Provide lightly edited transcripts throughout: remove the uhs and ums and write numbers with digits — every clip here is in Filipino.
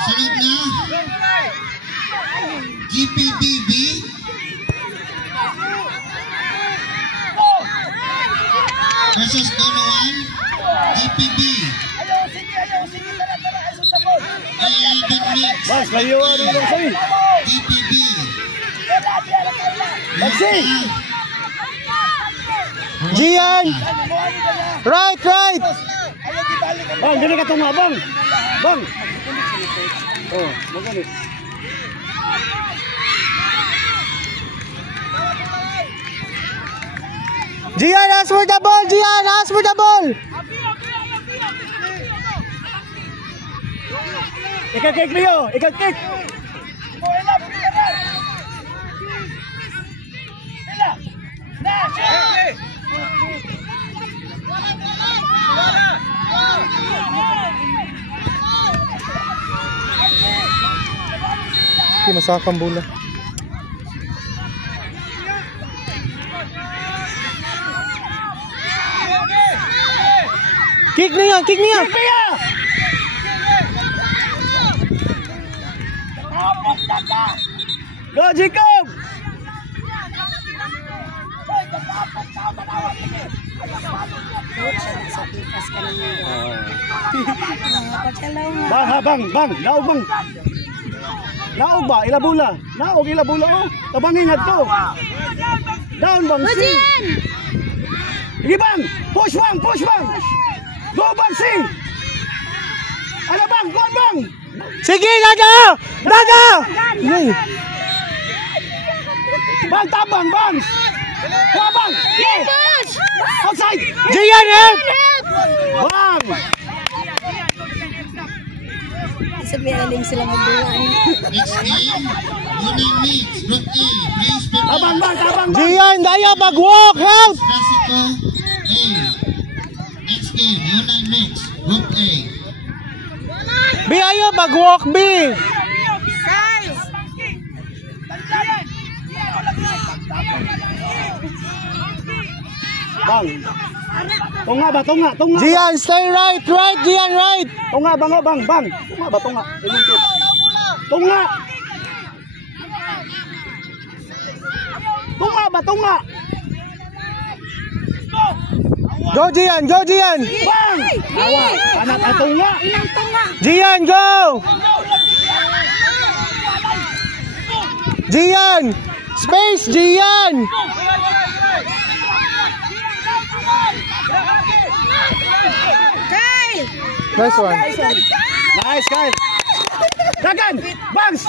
Sunod na. GPBB. Versus Donovan. GPB. 11 mix. Mas, layo na naman sa'yo. GPB. Maxi! Gian! Right! Bang, dili ka tunga, bang! Bang! Oh, magalit. Gian, ask for the ball! Gian, ask for the ball! Ika-kick, Leo! Ika-kick! Hindi masakang bola. Kick niya! Go, Jacob! Bang! Naog bang! Naog ba? Ilabula! Naog ilabula oh! Tabangin nga to! Down bang! Sige bang! Push bang! Go bang si! Ano bang? Go bang! Sige, Daga! Bang! Tabang bang! Go bang! Go! Outside! Gian, help! Bang! Sabihin sila magbuhan. Next game, Unay Mix, Group A. Please prepare. Tabang! Gian, daya mag-walk! Help! Classico A. Next game, Unay Mix, Group A. B, ayo mag-walk, B! Bang! Tunga ba? Tunga! Gian, stay right! Gian, right! Tunga bang! Tunga ba? Tunga! Tunga! Tunga ba? Tunga! Go, Gian! Bang! Awa! Anak at tunga! Gian, go! Gian! Space, Gian! Nice one. Nice, Kyle! Dagan! Bangs!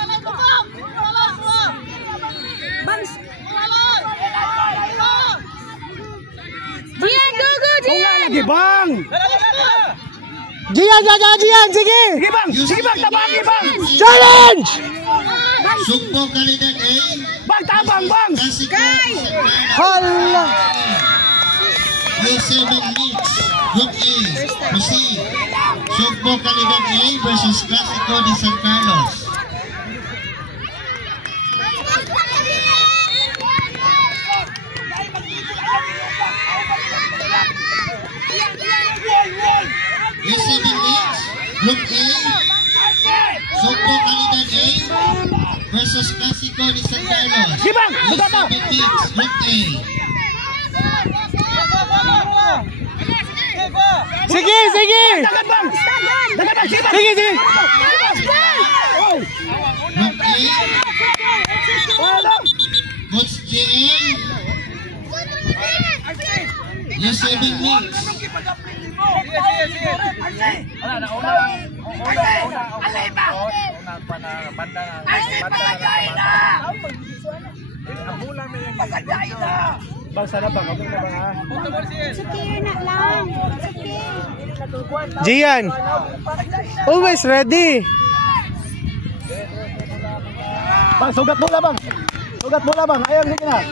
Gian, go, Tunga lagi, bang! Gian, sige! Sige bang! Tabangi, bang! Challenge! Sugbo Kalidad A. Bang! Tabang, bang! Classico Hala! U7 Mix, Group A. Proceed. Sugbo Kalidad A versus Classico de San Carlos. U7 Mix, Group A. Sugbo Kalidad A versus Classico de San Carlos. Gibang! U7 Mix, Group A. Sige! Dagan, bang! Dagan, bang! Sige! Group A. Coach JL. U7 Mix. Bang, sana bang? Okay na bang ha? Gian! Always ready! Bang, sugat bola bang! Ayaw, sige na!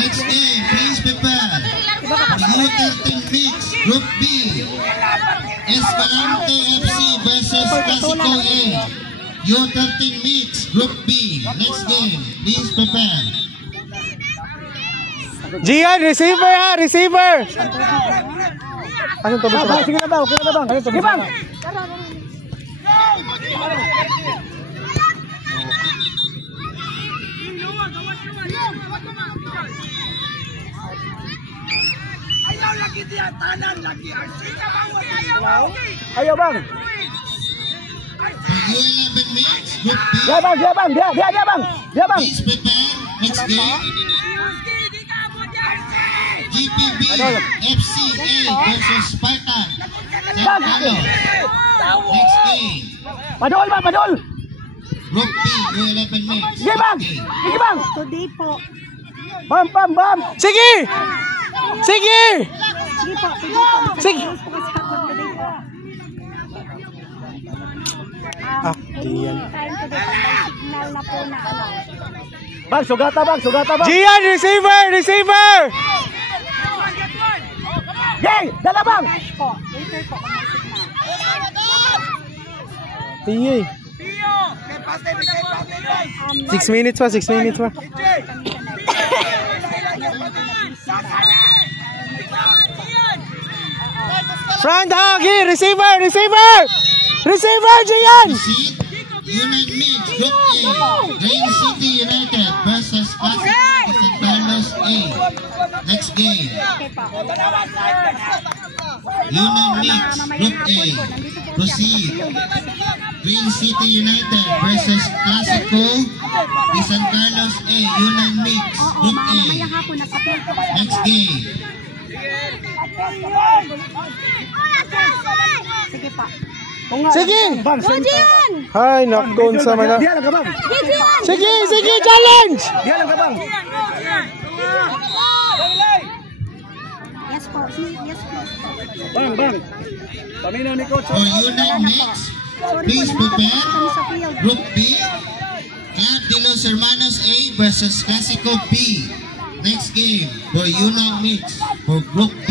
Next game, please prepare. U13 Mix, Group B. Escalante FC versus Classico A. U13 Mix, Group B. Next game, please prepare. Gian, receiver ha! Receiver! Ano to ba? Bang, sige na bang? Okay na bang? Sige bang! Ayo bang. For U11 mix, Group B. Dia bang. Dia bang. Please prepare. Next game. GPB FCA versus Spartan. San Carlos. Next game. Padol bang, padol. Group B, U11 mix. Sige bang. Sige bang. Today po. Bam. Sige! Sige! Sige po. Sige! Today po. Ah, diyan. Time today po. May signal na po na ano. Bang, sugata bang. Gian, receiver! Gay, dala bang. Flash po. Later po. Kung may signal. Tingay. 6 minutes pa. Front Hagi, receiver, Gian! Proceed. U9 mix, Group A. Rain City United versus Classic San Carlos A. Next game. U9 mix, Group A. Proceed. Green City United versus Classico di San Carlos A. U9 mix, Group A. Next game. Sige pa. Sige! Bang, Gian! Ay, nakdoon sa mana. Dia lang ka bang. Sige, challenge! Dia lang ka bang. Yes po. Yes po. Bang. Paminaw ni coach. For U9 mix, please prepare. Group B, Club de los Hermanos A versus Classico B. Next game for U9 mix for Group B.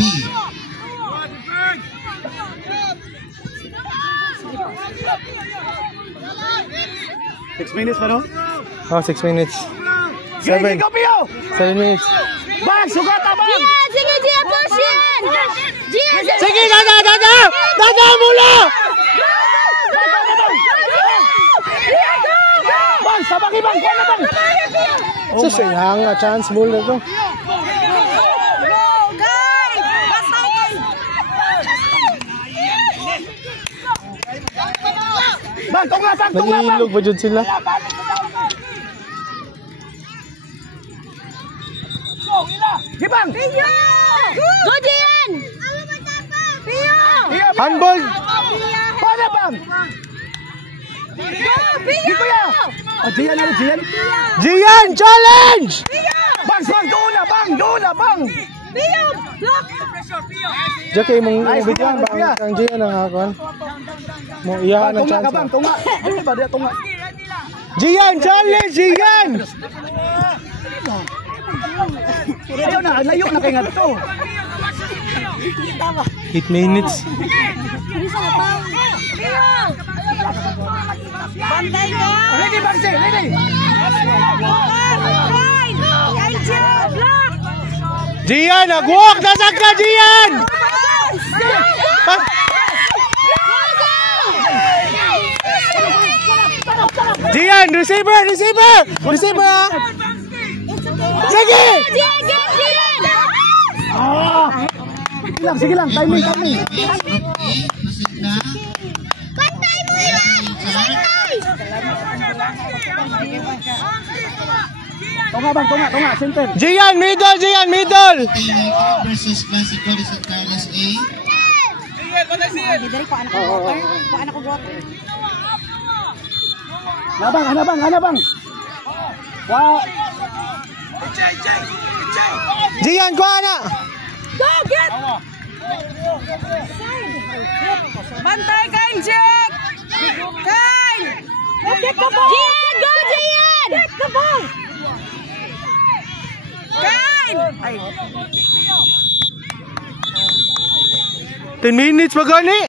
6 minutes pa no? Oh, 6 minutes. Gay, go Pio. 7 minutes. Bang, sugata bang. Sige, Gian! Push yan! Gian! Sige, dada mula! Bang, sabaki bang. Kuha na bang. Susayang nga chance ball na to. Bang, tunga bang. Nag-iilog ba dyan sila? Gibang. Go, Gian! Pio! Handball! Kuha na bang. Pio! Kuya. Gian. Gian, challenge! Bang, doon na bang. Pio! Block! Diyan kayo mong Nice, bigyan Gian, ba ang Gian ang hakon? Mo iyakan ang Tunga chance. ka bang, tunga. Ano ba dia tunga? Gian, challenge! Gian! Ayaw na, layo na kay ngadto. 8 minutes. Bisa ka pa. Pio! Banday ka! Ready bang, say, ready. Block! Gian, nag-walk! Nasaan ka, Gian? Gian, receiver ha? Sige! Sige lang, timing. Group A, proceed na. Pantay mo yan! Tunga, center. Gian, middle! United versus Classico di San Carlos A. Dari ko anak ko water. Ko anak ko water. Hanabang. Wow. Gian, kuha na! Go, get! Bantay kain, Jack! Kain! Get the ball! Gian, go, Gian! Get the ball! Kain! 10 minutes pa gani!